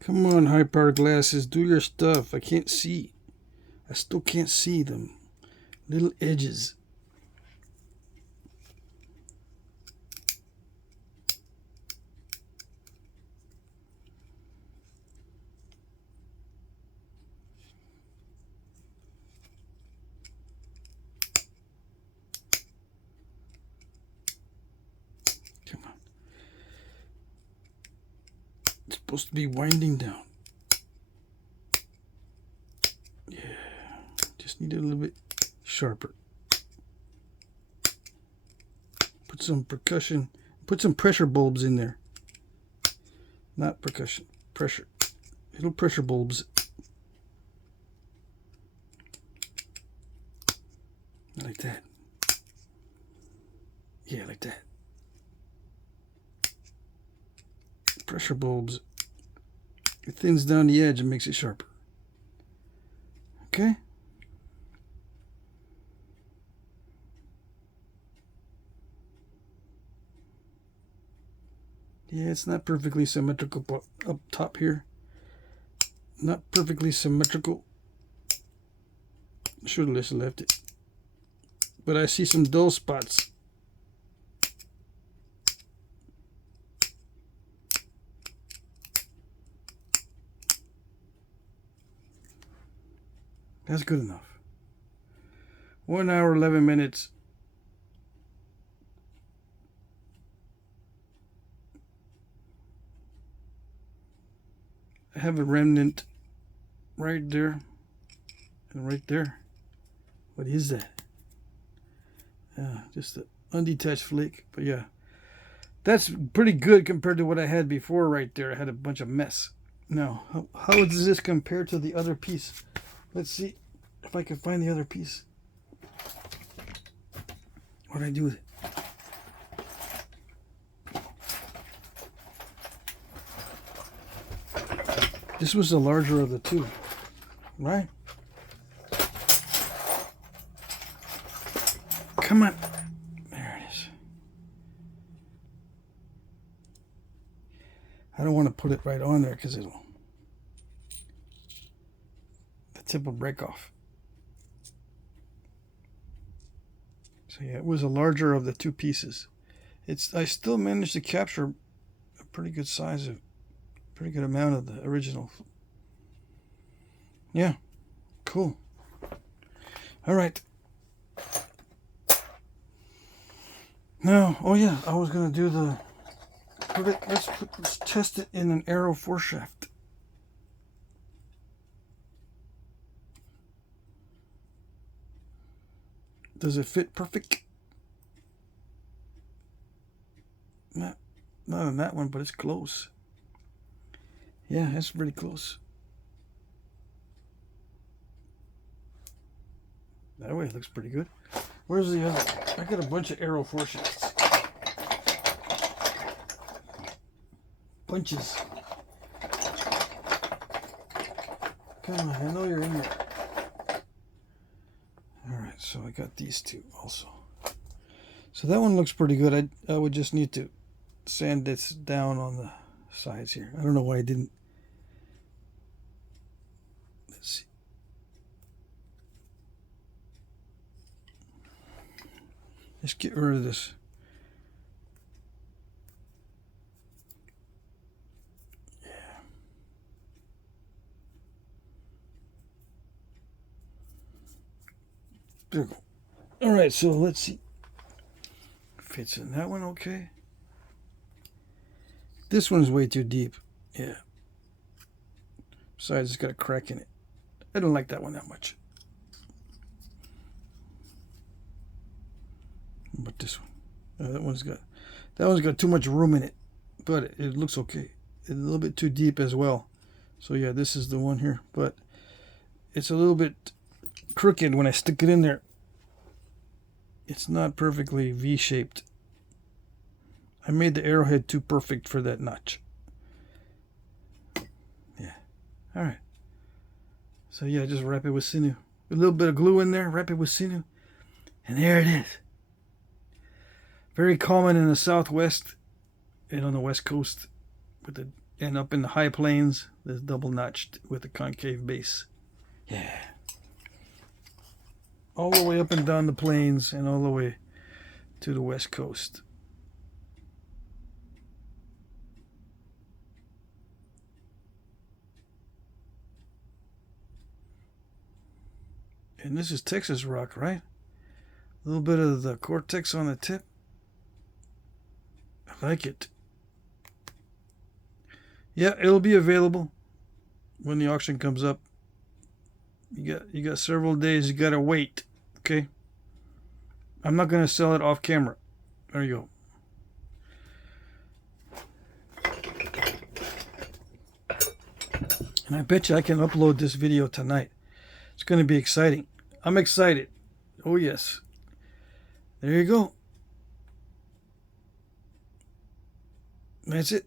Come on, high-powered glasses, do your stuff. I can't see. I still can't see them little edges. supposed to be winding down. Yeah, just need it a little bit sharper. Put some percussion, put some pressure bulbs in there. Not percussion, pressure. Little pressure bulbs. Like that. Yeah, like that. Pressure bulbs. It thins down the edge and makes it sharper. Okay? Yeah, it's not perfectly symmetrical up top here. Not perfectly symmetrical. Should have just left it. But I see some dull spots. That's good enough. 1 hour, 11 minutes. I have a remnant right there and right there. What is that? Just an undetached flake. But yeah, that's pretty good compared to what I had before right there. I had a bunch of mess. Now, how does this compare to the other piece? Let's see if I can find the other piece. What did I do with it? This was the larger of the two, right? Come on. There it is. I don't want to put it right on there because the tip will break off. So yeah, it was a larger of the two pieces. I still managed to capture a pretty good size of, pretty good amount of the original. Yeah, cool. All right. Now, oh yeah, I was gonna do let's test it in an arrow foreshaft. Does it fit perfect? Not on that one, but it's close. Yeah, that's pretty close. That way it looks pretty good. Where's the other? I got a bunch of arrow foreshafts. Bunches. Come on, I know you're in there. Alright, so I got these two also. So that one looks pretty good. I would just need to sand this down on the sides here. I don't know why I didn't. Let's see. Let's get rid of this. Yeah. There we go. All right, so let's see. Fits in that one okay. This one's way too deep. Yeah. Besides, it's got a crack in it. I don't like that one that much. But this one, that one's got too much room in it, but it looks okay. It's a little bit too deep as well. So yeah, this is the one here, but it's a little bit crooked when I stick it in there. It's not perfectly V-shaped. I made the arrowhead too perfect for that notch. Yeah. All right. So yeah, just wrap it with sinew. A little bit of glue in there, wrap it with sinew, and there it is. Very common in the Southwest and on the West Coast, and up in the high plains. There's double notched with a concave base. Yeah. All the way up and down the plains and all the way to the West Coast. And this is Texas rock, right? A little bit of the cortex on the tip. I like it. Yeah, it'll be available when the auction comes up. You got several days. You gotta wait. Okay. I'm not gonna sell it off camera. There you go. And I bet you I can upload this video tonight. It's gonna be exciting. I'm excited. Oh yes. There you go. That's it.